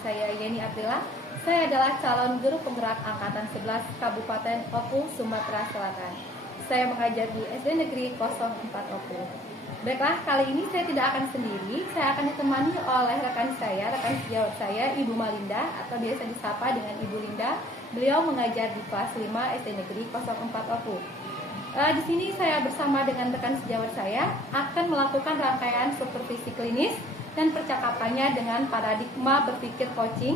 saya Yeni Aprila. Saya adalah calon guru penggerak Angkatan 11 Kabupaten Oku, Sumatera Selatan. Saya mengajar di SD Negeri 04 Oku. Baiklah, kali ini saya tidak akan sendiri. Saya akan ditemani oleh rekan sejawat saya, Ibu Malinda, atau biasa disapa dengan Ibu Linda. Beliau mengajar di kelas 5 SD Negeri 04 Oku. Di sini saya bersama dengan rekan sejawat saya akan melakukan rangkaian supervisi klinis dan percakapannya dengan paradigma berpikir coaching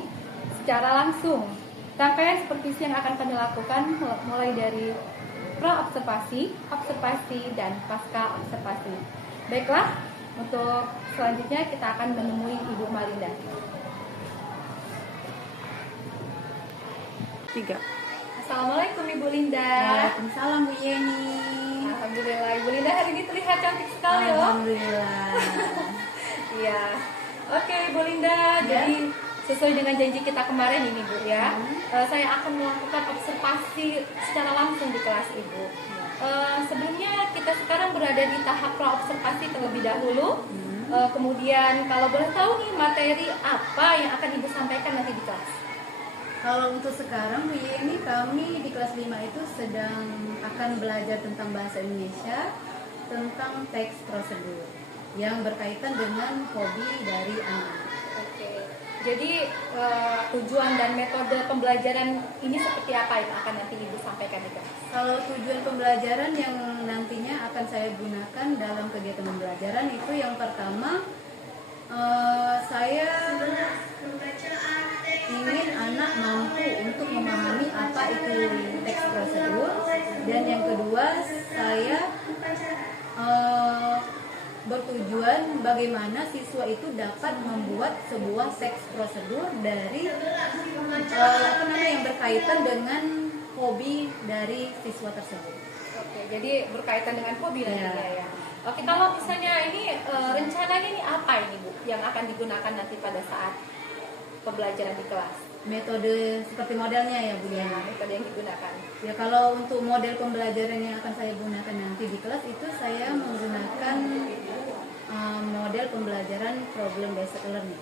secara langsung. Rangkaian supervisi yang akan kami lakukan mulai dari pra-observasi, observasi, dan pasca observasi. Baiklah, untuk selanjutnya kita akan menemui Ibu Malinda. 3. Assalamualaikum Ibu Linda. Waalaikumsalam Bu Yeni. Alhamdulillah, Ibu Linda hari ini terlihat cantik sekali loh. Alhamdulillah. Iya. Oke, Ibu Linda. Jadi sesuai dengan janji kita kemarin ini, Bu ya. Saya akan melakukan observasi secara langsung di kelas Ibu. Sebelumnya kita sekarang berada di tahap pra-observasi terlebih dahulu. Kemudian kalau boleh tahu nih materi apa yang akan Ibu sampaikan nanti di kelas? Kalau untuk sekarang Bu Yeni, kami di kelas 5 itu sedang akan belajar tentang bahasa Indonesia, tentang teks prosedur yang berkaitan dengan hobi dari anak. Oke. Jadi tujuan dan metode pembelajaran ini seperti apa yang akan nanti Ibu sampaikan di kelas? Kalau tujuan pembelajaran yang nantinya akan saya gunakan dalam kegiatan pembelajaran itu yang pertama, saya ingin anak mampu untuk memahami apa itu teks prosedur, dan yang kedua saya bertujuan bagaimana siswa itu dapat membuat sebuah teks prosedur dari yang berkaitan dengan hobi dari siswa tersebut. Oke, jadi berkaitan dengan hobi nantinya ya. Oke, kalau misalnya ini rencananya ini apa ini Bu yang akan digunakan nanti pada saat pembelajaran di kelas? Metode seperti modelnya ya Bu ya. Metode yang digunakan. Ya, kalau untuk model pembelajaran yang akan saya gunakan nanti di kelas itu saya menggunakan model pembelajaran problem based learning.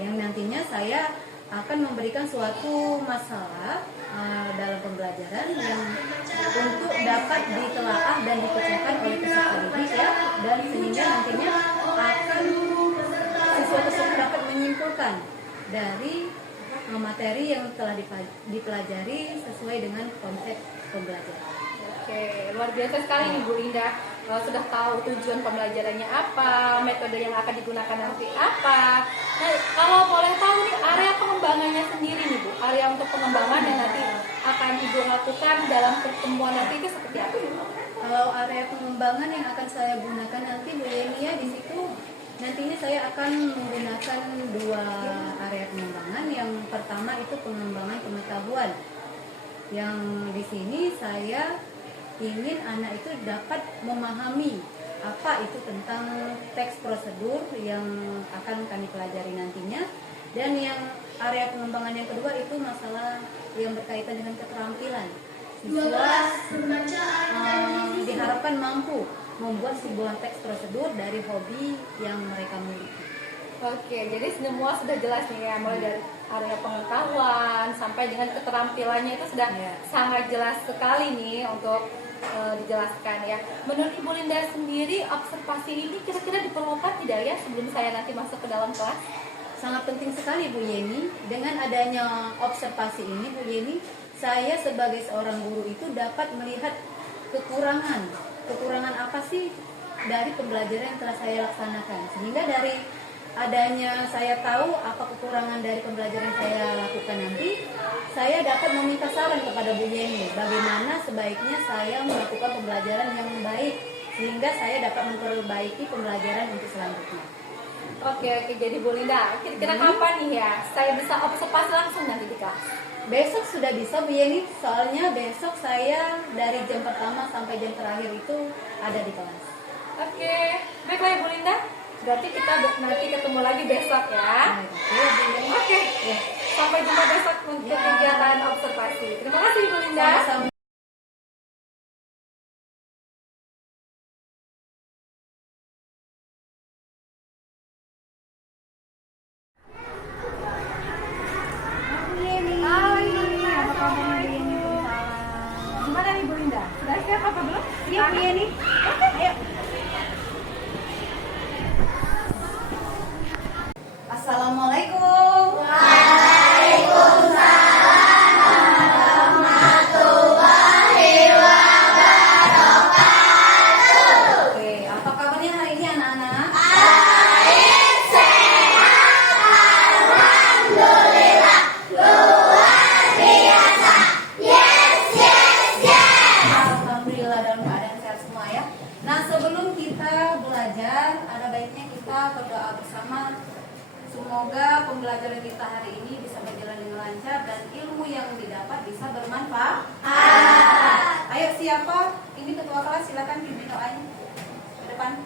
Yang nantinya saya akan memberikan suatu masalah dalam pembelajaran yang untuk dapat ditelaah dan dipecahkan oleh peserta didik ya, dan sehingga nantinya akan siswa tersebut dapat menyimpulkan dari materi yang telah dipelajari sesuai dengan konsep pembelajaran. Oke, luar biasa sekali nih Bu Indah. Sudah tahu tujuan pembelajarannya apa, metode yang akan digunakan nanti apa. Nah, kalau boleh tahu nih area pengembangannya sendiri nih Bu, area untuk pengembangan yang nanti akan Ibu lakukan dalam pertemuan nanti itu seperti apa? Kalau area pengembangan yang akan saya gunakan nanti Bu Yeni ya, di situ nantinya saya akan menggunakan 2 area pengembangan. Yang pertama itu pengembangan pengetahuan. Yang di sini saya ingin anak itu dapat memahami apa itu tentang teks prosedur yang akan kami pelajari nantinya. Dan yang area pengembangan yang kedua itu masalah yang berkaitan dengan keterampilan. Siswa diharapkan mampu membuat sebuah teks prosedur dari hobi yang mereka miliki. Oke, jadi semua sudah jelas nih ya, mulai dari area pengetahuan sampai dengan keterampilannya itu sudah sangat jelas sekali nih untuk dijelaskan ya. Menurut Ibu Linda sendiri, observasi ini kira-kira diperlukan tidak ya sebelum saya nanti masuk ke dalam kelas? Sangat penting sekali Bu Yeni. Dengan adanya observasi ini Bu Yeni, saya sebagai seorang guru itu dapat melihat kekurangan apa sih dari pembelajaran yang telah saya laksanakan, sehingga dari adanya saya tahu apa kekurangan dari pembelajaran yang saya lakukan nanti, saya dapat meminta saran kepada Bu Yeni bagaimana sebaiknya saya melakukan pembelajaran yang baik sehingga saya dapat memperbaiki pembelajaran untuk selanjutnya. Oke, jadi Bu Linda, kira-kira kapan nih ya saya bisa observasi langsung nanti di kelas? Besok sudah bisa Bu Yeni, soalnya besok saya dari jam pertama sampai jam terakhir itu ada di kelas. Oke, baiklah Ibu Linda. Berarti kita nanti ketemu lagi besok ya. Oke, sampai jumpa besok untuk kegiatan observasi. Terima kasih Ibu Linda. Sama-sama. pembelajaran kita hari ini bisa berjalan dengan lancar dan ilmu yang didapat bisa bermanfaat. Ayo siapa? Ini ketua kelas, silakan pimpin doanya ke depan.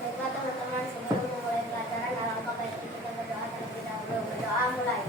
Baiklah teman-teman, sebelum memulai pelajaran, alangkah baiknya kita berdoa terlebih dahulu. Berdoa mulai.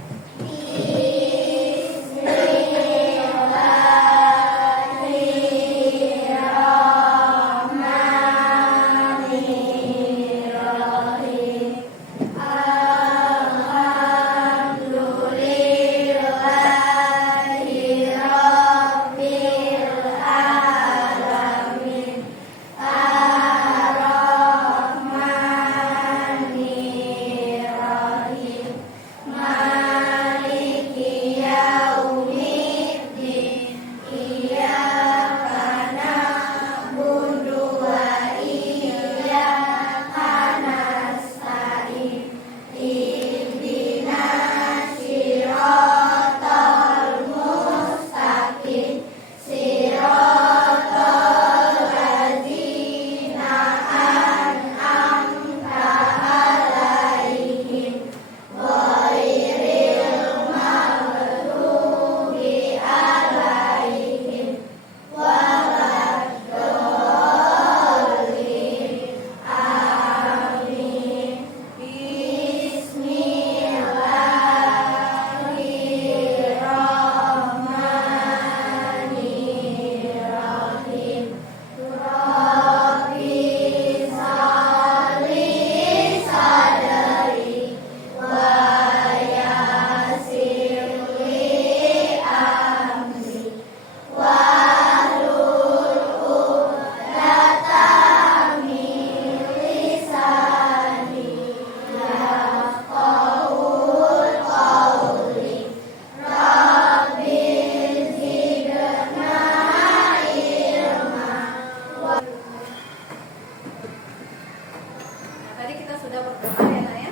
Tadi kita sudah berdoa ya Nak ya.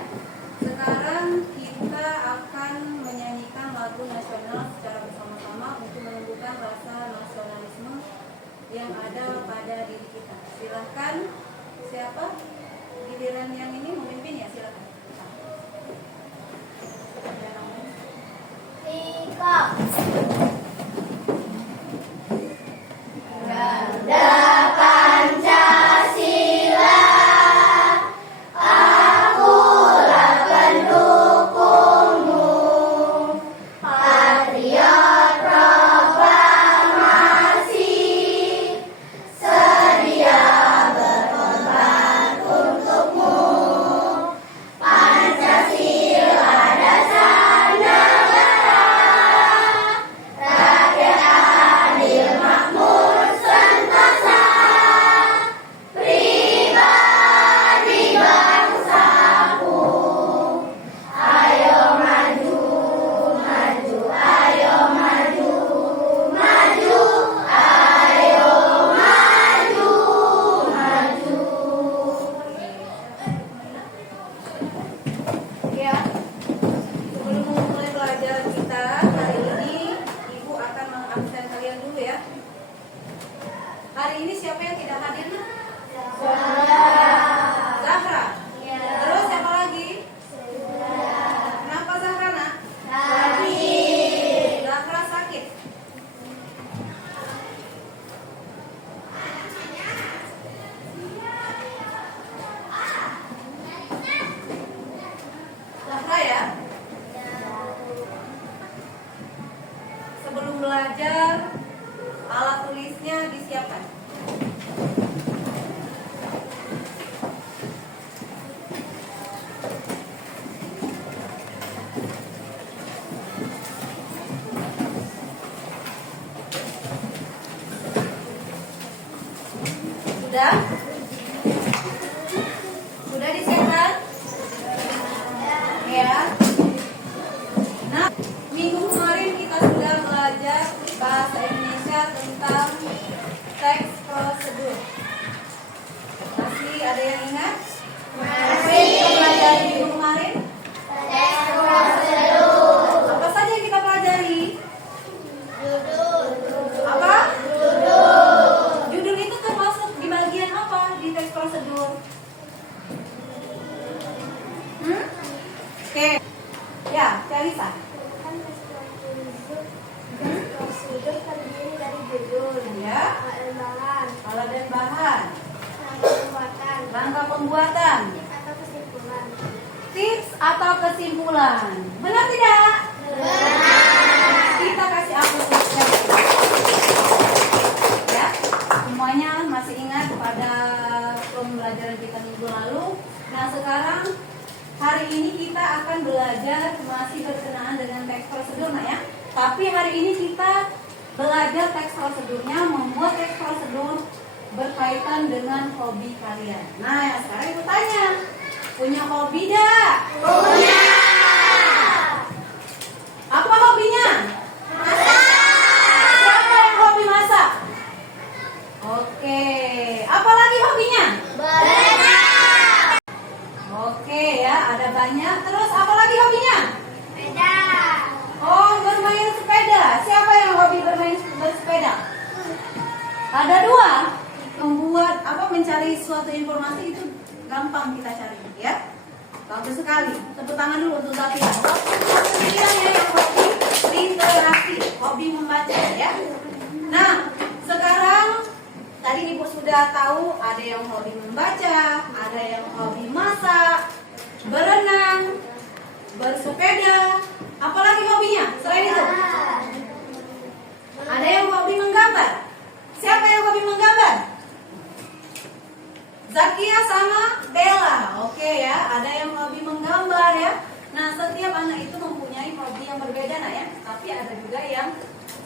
Sekarang kita akan menyanyikan lagu nasional secara bersama-sama untuk menumbuhkan rasa nasionalisme yang ada pada diri kita. Silahkan, siapa? Giliran yang ini memimpin ya, silahkan. Tika. Sedia berkorban untukmu. Oke. Ya, Kalisa. Kan prosedur terdiri dari judul, Ya. alat dan bahan, Alat dan bahan. langkah pembuatan, Langkah pembuatan. tips atau kesimpulan. Tips atau kesimpulan. Benar tidak? Benar. Kita kasih aplaus tipsnya. Ya. Semuanya masih ingat pada pembelajaran kita minggu lalu. Nah, sekarang hari ini kita akan belajar masih berkenaan dengan teks prosedur, nah ya. Tapi hari ini kita belajar teks prosedurnya, membuat teks prosedur berkaitan dengan hobi kalian. Nah, ya, sekarang ibu tanya, punya hobi tidak? Punya. Apa hobinya? Masak. Siapa yang hobi masak? Oke. Apa lagi hobinya? Berenang, Oke ya, ada banyak. Terus apa lagi hobinya? sepeda, Oh, bermain sepeda. Siapa yang hobi bermain bersepeda? Ada dua. Membuat mencari suatu informasi itu gampang kita cari, ya. Bagus sekali. Tepuk tangan dulu untuk Zakia. Dia yang hobi literasi, hobi membaca, ya. Nah, sekarang tadi ibu sudah tahu ada yang hobi membaca, ada yang hobi masak, berenang, bersepeda. Apalagi hobinya selain itu? Ada yang hobi menggambar. Siapa yang hobi menggambar? Zakia sama Bella. Oke ya, ada yang hobi menggambar ya. Nah, setiap anak itu mempunyai hobi yang berbeda nah ya, tapi ada juga yang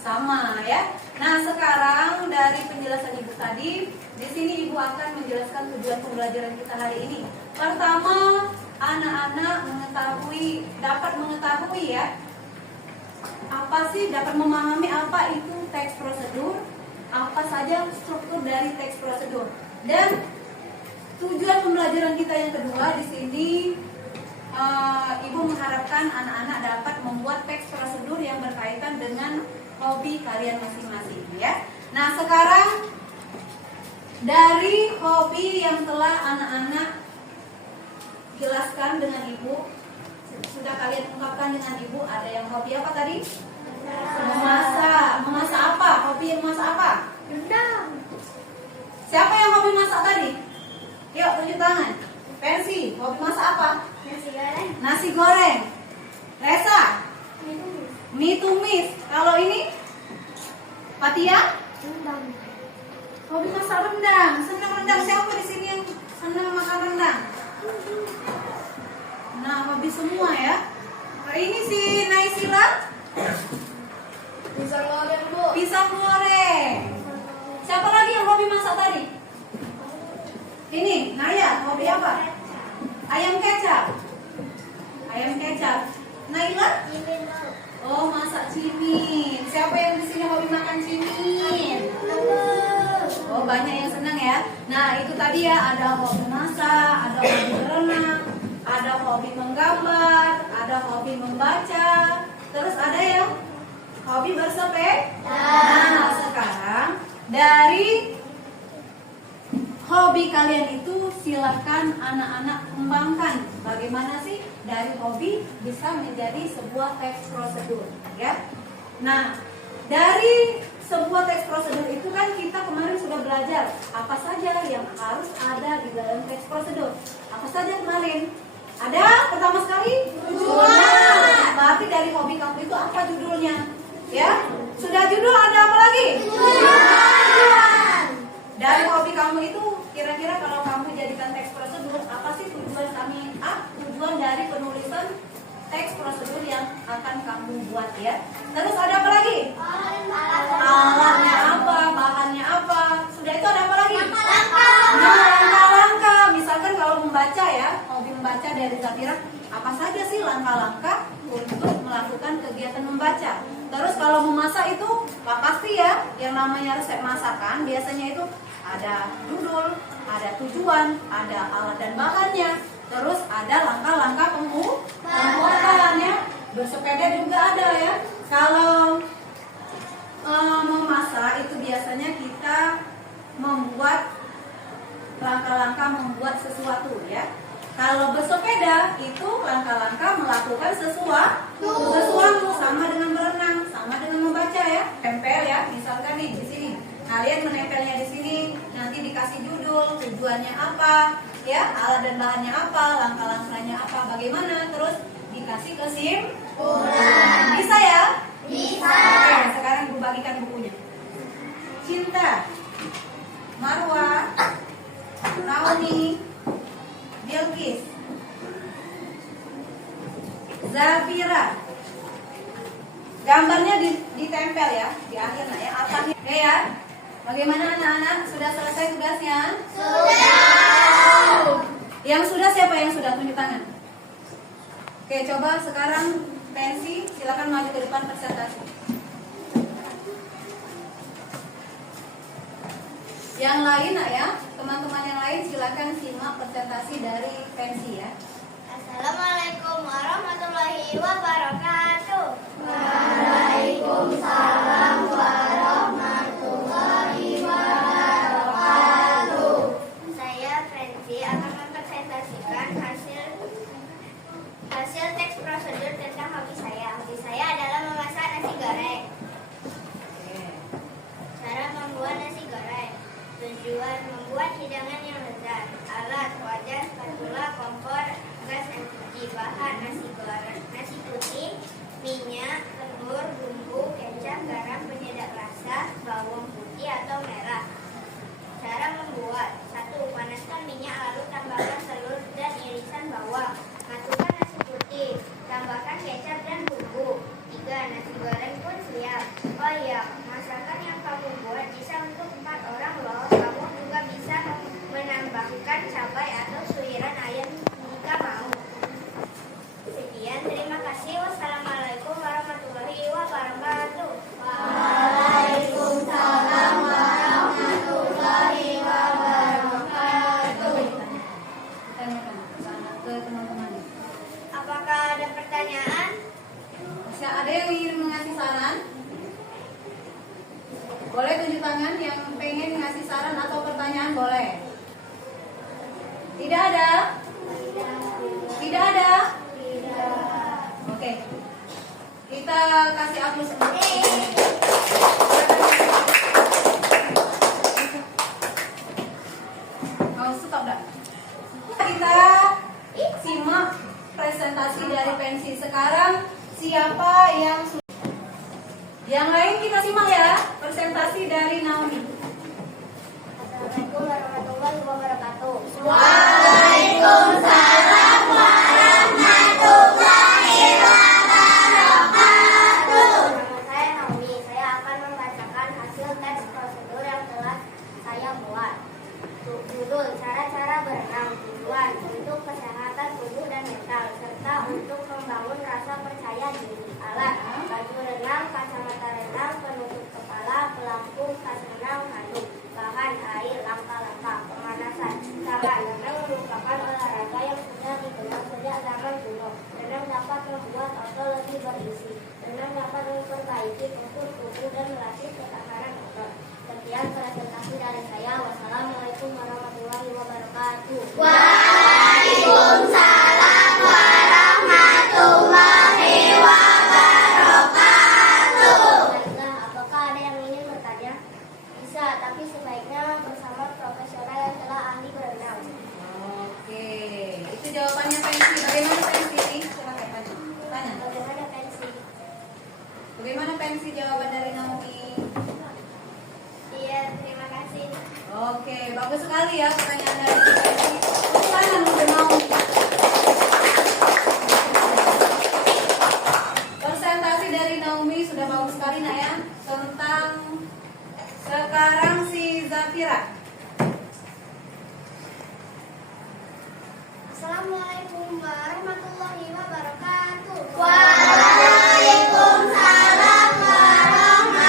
sama ya. Nah, sekarang dari penjelasan ibu tadi, di sini ibu akan menjelaskan tujuan pembelajaran kita hari ini. Pertama, anak-anak dapat mengetahui ya, apa sih, dapat memahami apa itu teks prosedur, apa saja struktur dari teks prosedur. Dan tujuan pembelajaran kita yang kedua di sini, ibu mengharapkan anak-anak dapat membuat teks prosedur yang berkaitan dengan hobi kalian masing-masing ya. Nah, sekarang dari hobi yang telah anak-anak jelaskan dengan ibu, sudah kalian ungkapkan dengan ibu, ada yang hobi apa tadi? Memasak. Memasak apa? Hobi yang masak apa? rendang, Siapa yang hobi masak tadi? Yuk, tunjuk tangan. Pensi, hobi masak apa? nasi goreng, Nasi goreng. Resa, minum, mie tumis. Kalau ini? Fatia? rendang, Hobi masak rendang. Senang rendang. Siapa di sini yang senang makan rendang? Nah, hobi semua ya. Nah, ini si Naisila, pisang goreng bu, pisang goreng. Siapa lagi yang hobi masak tadi? Ini, Naya, hobi apa? Ayam kecap. Ayam kecap. Naila? cimin bu, Oh, masak cimin. Siapa yang di sini hobi makan cimin? Oh, banyak yang senang ya. Nah, itu tadi ya, ada hobi masak, ada hobi berenang, ada hobi menggambar, ada hobi membaca, terus ada yang hobi bersepeda. Nah, sekarang dari hobi kalian itu silakan anak-anak kembangkan. Bagaimana sih dari hobi bisa menjadi sebuah teks prosedur, ya? Nah, dari sebuah teks prosedur itu kan kita kemarin sudah belajar apa saja yang harus ada di dalam teks prosedur. Apa saja kemarin? Ada pertama sekali tujuan. Berarti dari hobi kamu itu apa judulnya? Ya, sudah judul, ada apa lagi? Tujuan. Dari hobi kamu itu kira-kira kalau kamu jadikan teks prosedur, apa sih tujuan tujuan dari penulisan teks prosedur yang akan kamu buat ya? Terus ada apa lagi? Alatnya apa, bahannya apa? Sudah itu ada apa lagi? Nah, langkah-langkah. Misalkan kalau membaca ya, hobi membaca dari Zafira, apa saja sih langkah-langkah untuk melakukan kegiatan membaca? Terus kalau memasak itu, pasti ya, yang namanya resep masakan biasanya itu ada judul, ada tujuan, ada alat dan bahannya, terus ada langkah-langkah pembuatannya. Bersepeda juga ada ya. Kalau memasak itu biasanya kita membuat langkah-langkah membuat sesuatu ya. Kalau Kalau bersepeda itu langkah-langkah melakukan sesuatu sama dengan berenang, sama dengan membaca ya. Tempel ya, misalkan nih di sini. Kalian menempelnya di sini, nanti dikasih judul, tujuannya apa, ya, alat dan bahannya apa, langkah-langkahnya apa, bagaimana, terus dikasih kesimpulan. Bisa ya? Bisa. Oke, sekarang ibu bagikan bukunya. Cinta, Marwa, Naomi, Bilqis, Zafira. Gambarnya ditempel ya di akhir ya. Apa oke ya? Bagaimana anak-anak? Sudah selesai tugasnya? Sudah. Yang sudah siapa yang sudah? Tunjuk tangan. Oke, coba sekarang pensi silakan maju ke depan presentasi. Yang lain ya, teman-teman yang lain silakan simak presentasi dari pensi ya. Assalamualaikum warahmatullahi wabarakatuh. Waalaikumsalam warahmatullahi wabarakatuh. Saya Frenzy akan mempresentasikan hasil teks prosedur tentang hobi saya. Hobi saya adalah memasak nasi goreng. Cara membuat nasi goreng. Tujuan membuat hidangan yang lezat. Alat, wajan, spatula, kompor, gas, LPG. Bahan nasi goreng, nasi putih, minyak, telur, bumbu, kecap, garam, penyedap rasa, bawang putih atau merah. Cara membuat. 1. Panaskan minyak lalu tambahkan telur dan irisan bawang. Masukkan nasi putih, tambahkan kecap dan bumbu. 3. Nasi goreng pun siap. Oh iya, masakan yang kamu buat bisa untuk 4 orang loh. Kamu juga bisa menambahkan cabai atau suiran ayam jika mau. Sekian, terima kasih. Wassalamualaikum warahmatullahi wabarakatuh. Waalaikumsalam warahmatullahi wabarakatuh. Tanyakan ke teman-teman. Apakah ada pertanyaan? Masih ada yang ingin mengasih saran? Boleh tunjuk tangan yang pengen ngasih saran atau pertanyaan boleh. Tidak ada? Tidak ada? Oke. Kita kasih aplaus. Oh, stop dah. Kita simak presentasi dari pensi. Sekarang siapa yang yang lain kita simak ya presentasi dari Naomi. Assalamualaikum warahmatullahi wabarakatuh. Waalaikumsalam warahmatullahi wabarakatuh. Nama saya Naomi. Saya akan membacakan hasil teks prosedur yang telah saya buat. Judul, cara-cara berenang. Tujuan, untuk kesehatan tubuh dan mental, serta untuk membangun rasa percaya diri. Alat, baju renang, kacamata renang, penutup kepala, pelampung, tas renang, handuk. Bahan, air, langkah-langkah, pemanasan. Cara, renang merupakan olahraga yang sudah dikenal sejak zaman kuno. Renang dapat membuat otot lebih berisi. Renang dapat memperbaiki postur tubuh dan melatih ketahanan otot. Sekian presentasi dari saya. Wassalamualaikum warahmatullahi wabarakatuh. Waalaikumsalam warahmatullahi wabarakatuh. Baiklah, apakah ada yang ingin bertanya? Bisa, tapi sebaiknya bersama profesional yang telah ahli berenang. Oke, itu jawabannya pensi. Bagaimana pensi? Silakan tanya. Bagaimana pensi? Bagaimana pensi jawaban dari Naomi? Iya, terima kasih. Oke, bagus sekali ya pertanyaan dari pensi. Silakan udah mau. Presentasi dari Naomi sudah bagus sekali nak ya tentang sekarang si Zafira. Assalamualaikum warahmatullahi wabarakatuh. Waalaikumsalam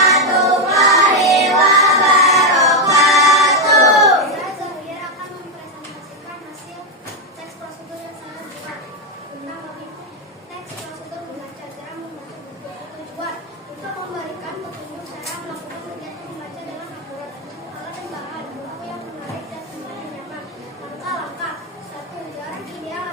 warahmatullahi wabarakatuh. Saya Zahir akan mempresentasikan hasil teks prosedur yang saya buat. Tentang hobi teks prosedur membaca, cara membaca buku. Tujuan, untuk memberikan petunjuk cara melakukan kegiatan membaca dengan akurat. Alat dan bahan, buku yang menarik dan semuanya nyaman. Langkah-langkah. 1. Jarak ideal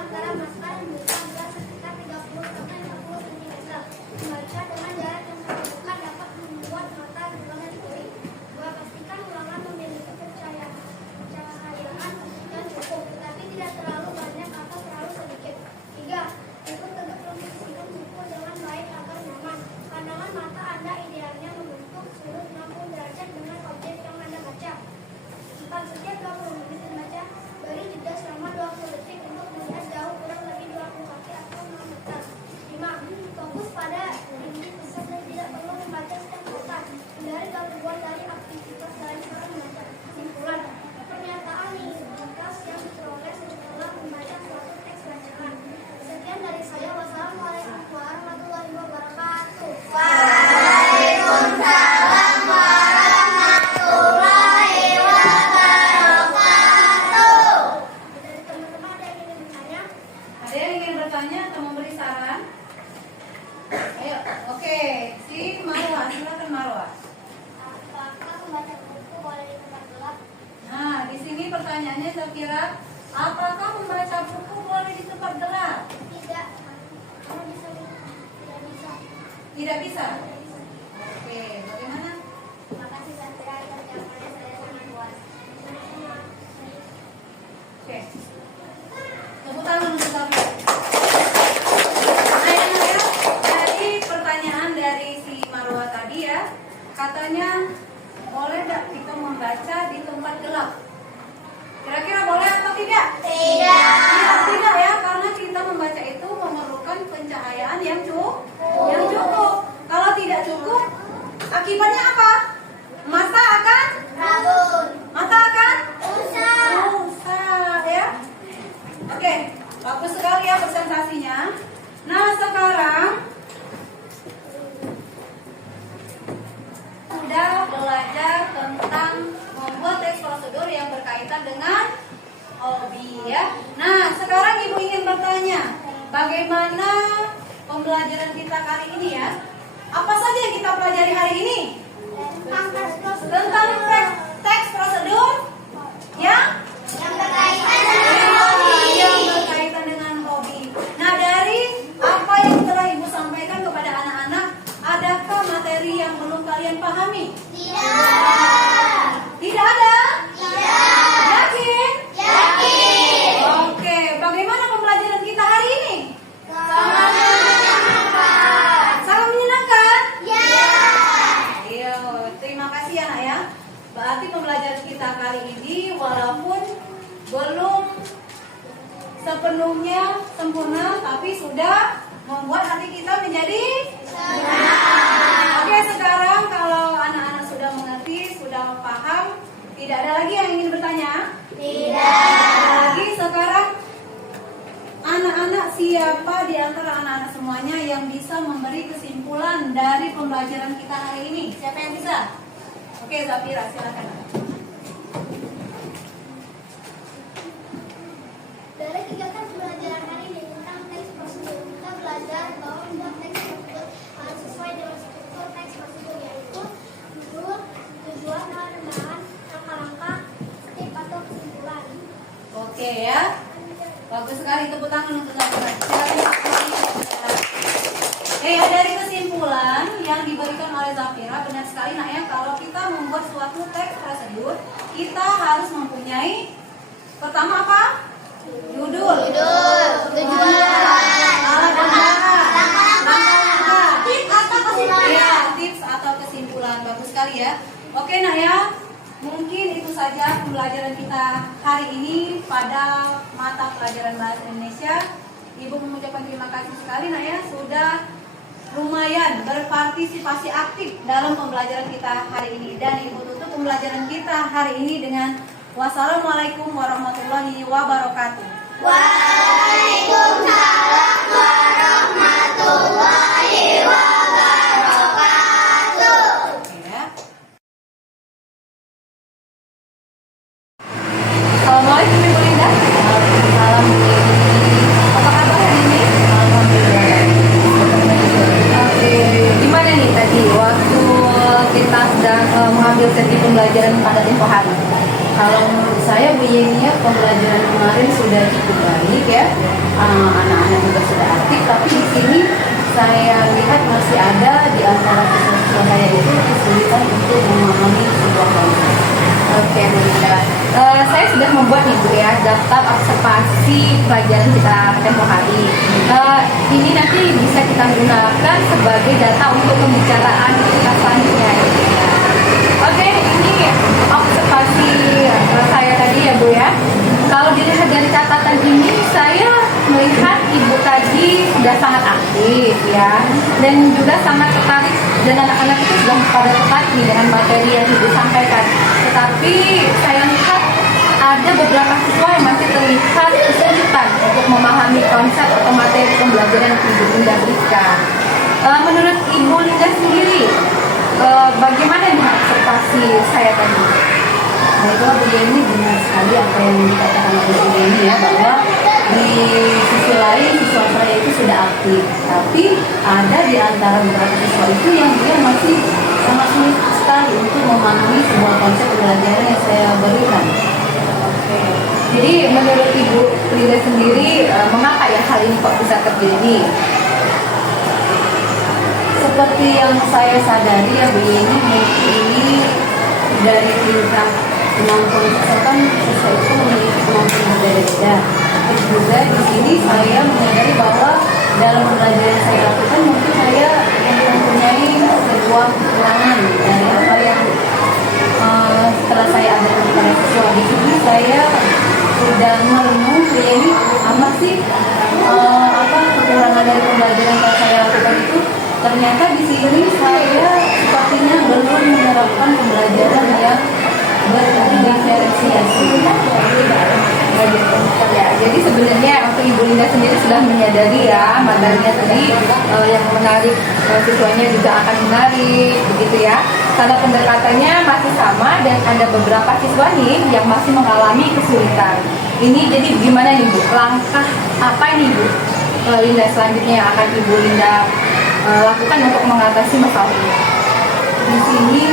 Ada yang ingin bertanya atau memberi saran? Ayo, oke. Si Marwa, silakan Marwa. Apakah membaca buku boleh di tempat gelap? Nah, di sini pertanyaannya saya kira, apakah membaca buku boleh di tempat gelap? Tidak. Kamu bisa tidak bisa. Tidak bisa. Oke, bagaimana? Makasih Sandra atas jawabannya, saya sangat puas. Oke. Tepuk tangan untuk Safira. Nah, yang lain, dari pertanyaan dari si Marwa tadi ya, katanya boleh tidak kita membaca di tempat gelap? Kira-kira boleh atau tidak? Tidak. Tidak ya, karena kita membaca itu memerlukan pencahayaan yang cukup. Kalau tidak cukup, akibatnya apa? Mata akan rusak ya. Oke, bagus sekali ya presentasinya. Nah, sekarang sudah belajar tentang membuat teks prosedur yang berkaitan dengan hobi ya. Nah, sekarang Ibu ingin bertanya, bagaimana pembelajaran kita kali ini ya? Apa saja yang kita pelajari hari ini? Tentang teks prosedur yang berkaitan dengan hobi. Nah, dari apa yang telah Ibu sampaikan kepada anak-anak, adakah materi yang belum kalian pahami? Tidak ada? Yakin? Oke, bagaimana pembelajaran kita hari ini? Sangat menyenangkan? Ayo, terima kasih ya Nak ya. Berarti pembelajaran kita kali ini walaupun belum sepenuhnya sempurna, tapi sudah membuat hati kita menjadi senang. Oke, sekarang kalau anak-anak sudah mengerti, sudah paham, tidak ada lagi yang ingin bertanya? Lagi sekarang anak-anak, siapa di antara anak-anak semuanya yang bisa memberi kesimpulan dari pembelajaran kita hari ini? Siapa yang bisa? Oke, Zafira, silakan. Dari kegiatan pembelajaran hari ini tentang teks prosedur, kita belajar bahwa membuat teks prosedur harus sesuai dengan struktur teks prosedur, yaitu judul, tujuan, bahan, langkah-langkah, tip atau kesimpulan. Oke ya, bagus sekali, tepuk tangan untuk Zafira. Silakan. Dari kesimpulan yang diberikan oleh Zafira, benar sekali Nak ya, kalau kita membuat suatu teks prosedur, kita harus mempunyai pertama apa? Judul, tujuan, alat dan bahan, langkah-langkah, tips atau kesimpulan. Bagus sekali ya. Oke Nak ya, mungkin itu saja pembelajaran kita hari ini pada mata pelajaran bahasa Indonesia. Ibu mengucapkan terima kasih sekali Nak ya, sudah lumayan berpartisipasi aktif dalam pembelajaran kita hari ini. Dan Ibu tutup pembelajaran kita hari ini dengan wassalamualaikum warahmatullahi wabarakatuh. Waalaikumsalam warahmatullahi wabarakatuh. Oke ya. Assalamualaikum Ibu Linda. Waalaikumsalam Bu Yeni. Apa kabar hari ini? Alhamdulillah. Oke, gimana nih tadi waktu kita sedang mengambil sesi pembelajaran pada tempo hari? Kalau menurut saya Bu Yeni ya, pembelajaran kemarin sudah cukup baik ya. Anak-anak juga sudah aktif, tapi di sini saya lihat masih ada di antara siswa saya itu kesulitan untuk memahami sebuah konsep. Oke, Bu Linda. Saya sudah membuat nih Bu ya daftar observasi pelajaran kita tempo hari. Ini nanti bisa kita gunakan sebagai data untuk pembicaraan kita selanjutnya. Oke, ini observasi saya tadi ya Bu ya. Kalau dilihat dari catatan ini, saya melihat Ibu tadi sudah sangat aktif ya, dan juga sangat tertarik, dan anak-anak itu sudah pada tertarik nih dengan materi yang Ibu sampaikan. Tetapi saya lihat ada beberapa siswa yang masih terlihat kesulitan untuk memahami konsep atau materi pembelajaran yang Ibu Linda berikan. Menurut Ibu Linda sendiri, bagaimana dengan observasi saya tadi? Baiklah Bu Yeni, benar sekali apa yang dikatakan oleh Bu Yeni ya, bahwa di sisi lain efektif. Tapi ada di antara beberapa siswa itu yang dia masih sangat sulit sekali untuk memahami sebuah konsep pembelajaran yang saya berikan. Jadi menurut Ibu Linda sendiri, mengapa ya hal ini kok bisa terjadi? Seperti yang saya sadari ya Bu Yeni, ini dari tingkat kemampuan siswa kan siswa itu memiliki kemampuan berbeda-beda. Terus juga di sini saya menyadari bahwa dalam pembelajaran yang saya lakukan mungkin saya mempunyai sebuah kekurangan dari apa yang setelah saya ajarkan kepada siswa. Di sini saya sudah merenung Bu Yeni, apa sih kekurangan dari pembelajaran yang saya lakukan itu. Ternyata di sini saya sepertinya belum menerapkan pembelajaran yang berdiferensiasi. Ya, jadi sebenarnya untuk Ibu Linda sendiri sudah menyadari ya materinya tadi yang menarik siswanya juga akan menarik, begitu ya. Karena pendekatannya masih sama dan ada beberapa siswa nih yang masih mengalami kesulitan. Ini jadi gimana nih Bu? Langkah apa nih Bu Linda selanjutnya yang akan Ibu Linda lakukan untuk mengatasi masalah ini? Di sini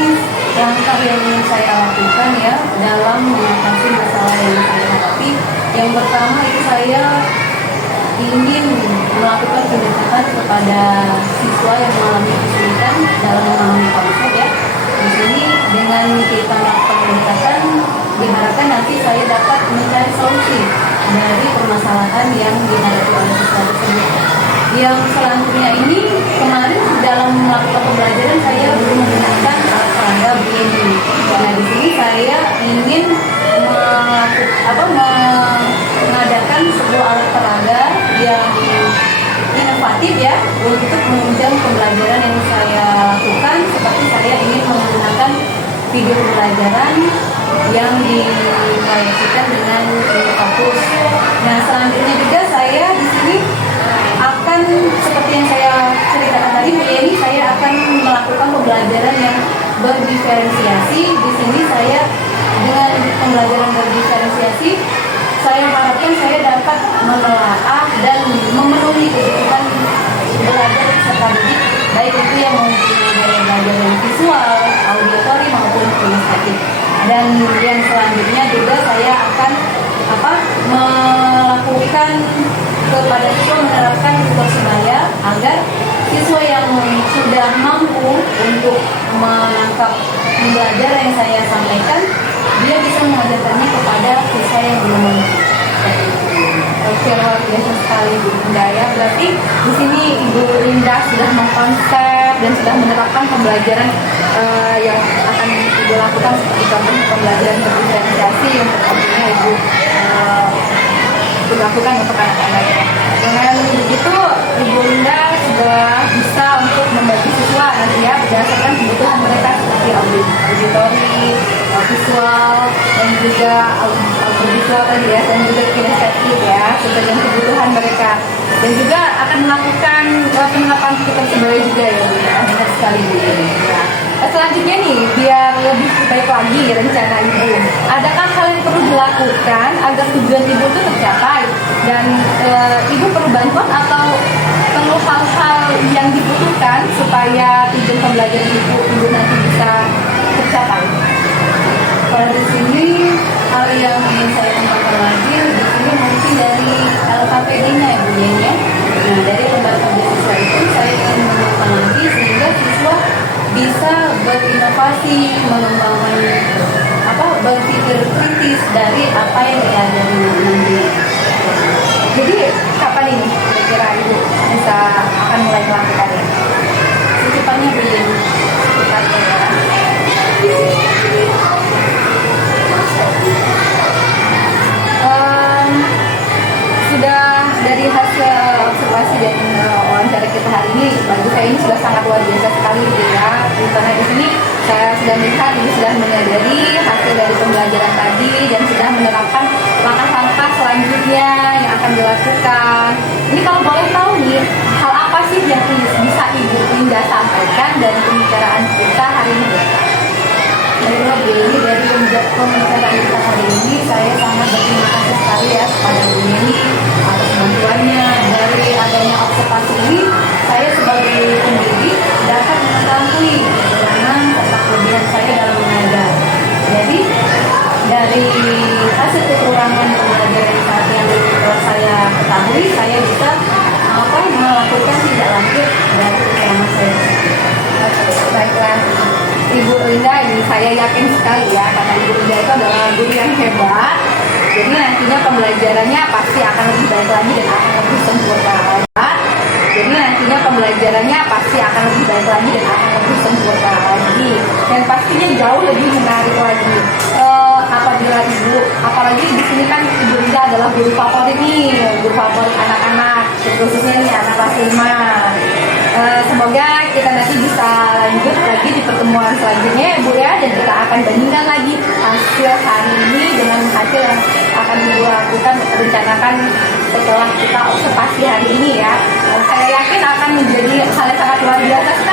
langkah yang saya lakukan ya dalam mengatasi masalah yang saya hadapi, yang pertama itu saya ingin melakukan pendekatan kepada siswa yang mengalami kesulitan dalam memahami konsep ya. Di sini dengan kita melakukan pendekatan diharapkan nanti saya dapat mencari solusi dari permasalahan yang dihadapi oleh siswa tersebut. Yang selanjutnya ini, kemarin dalam melakukan pembelajaran saya belum menggunakan alat peraga begini. Nah di sini saya ingin mengadakan sebuah alat peraga yang inovatif ya untuk menunjang pembelajaran yang saya lakukan. Seperti saya ingin menggunakan video pembelajaran yang diproyeksikan dengan fokus. Nah selanjutnya juga saya di sini akan seperti yang saya ceritakan tadi Bu Yeni, saya akan melakukan pembelajaran yang berdiferensiasi. Di sini saya dengan pembelajaran berdiferensiasi saya harapkan saya dapat menelaah dan memenuhi kebutuhan belajar peserta didik, baik itu yang mempunyai gaya belajar yang visual, auditory maupun kinestetik. Dan yang selanjutnya juga saya akan melakukan kepada siswa menerapkan tutor sebaya agar siswa yang sudah mampu untuk menangkap pembelajaran yang saya sampaikan, dia bisa mengajarkannya kepada siswa yang belum mampu. Oke, luar biasa sekali Bu Linda ya. Berarti di sini Ibu Linda sudah mengkonsep dan sudah menerapkan pembelajaran yang akan Ibu lakukan seperti contoh pembelajaran berdiferensiasi yang tentunya Ibu lakukan untuk anak-anak. Dengan begitu Ibu Linda sudah bisa untuk membagi siswa nanti ya berdasarkan kebutuhan mereka seperti auditori, visual dan juga audiovisual tadi ya, dan juga kinestetik ya sesuai dengan kebutuhan mereka. Dan juga akan melakukan penerapan tutor sebaya juga ya Bu ya. Benar sekali Bu ya. Selanjutnya nih, biar lebih baik lagi rencana Ibu, adakah hal yang perlu dilakukan agar tujuan Ibu itu tercapai? Dan Ibu perlu bantuan atau perlu hal-hal yang dibutuhkan supaya tujuan pembelajaran Ibu nanti bisa tercapai? Pada sini hal yang ingin saya tambahkan lagi di sini mungkin dari LKPD-nya ya Bu Yeni ya. Nah dari lembaga beasiswa itu saya ingin menambahkan lagi sehingga siswa bisa berinovasi, mengembangkan berpikir kritis dari apa yang diajari nanti. Jadi kapan ini kira-kira Ibu bisa akan mulai melakukannya? Secepatnya Bu Yeni. Secepatnya ya. Sudah dari hasil observasi dan wawancara kita hari ini, bagi saya ini sudah sangat luar biasa sekali gitu ya. Karena di sini saya sudah melihat Ibu sudah menyadari hasil dari pembelajaran tadi dan sudah menerapkan langkah-langkah selanjutnya yang akan dilakukan. Ini kalau boleh tahu nih, hal apa sih yang bisa Ibu Linda sampaikan dari pembicaraan kita hari ini? Baiklah Bu Yeni, dari pembicaraan kita hari ini saya sangat berterima kasih sekali ya kepada Bu Yeni atas bantuannya. Dari adanya observasi ini mengetahui, saya bisa melakukan tindak lanjut dari keterangan saya. Baiklah, Ibu Linda, ini saya yakin sekali ya, karena Ibu Linda itu adalah guru yang hebat. Jadi nantinya pembelajarannya pasti akan lebih baik lagi dan akan lebih sempurna. Jadi nantinya pembelajarannya pasti akan lebih baik lagi dan akan lebih sempurna lagi. Dan pastinya jauh lebih menarik lagi. Apabila Ibu, apalagi di sini kan Ibu Linda adalah guru favorit nih, guru favorit anak-anak, khususnya nih anak kelas 5. Semoga kita nanti bisa lanjut lagi di pertemuan selanjutnya ya Bu ya, dan kita akan bandingkan lagi hasil hari ini dengan hasil yang akan Ibu lakukan rencanakan setelah kita observasi hari ini ya. Saya yakin akan menjadi hal yang sangat luar biasa sekali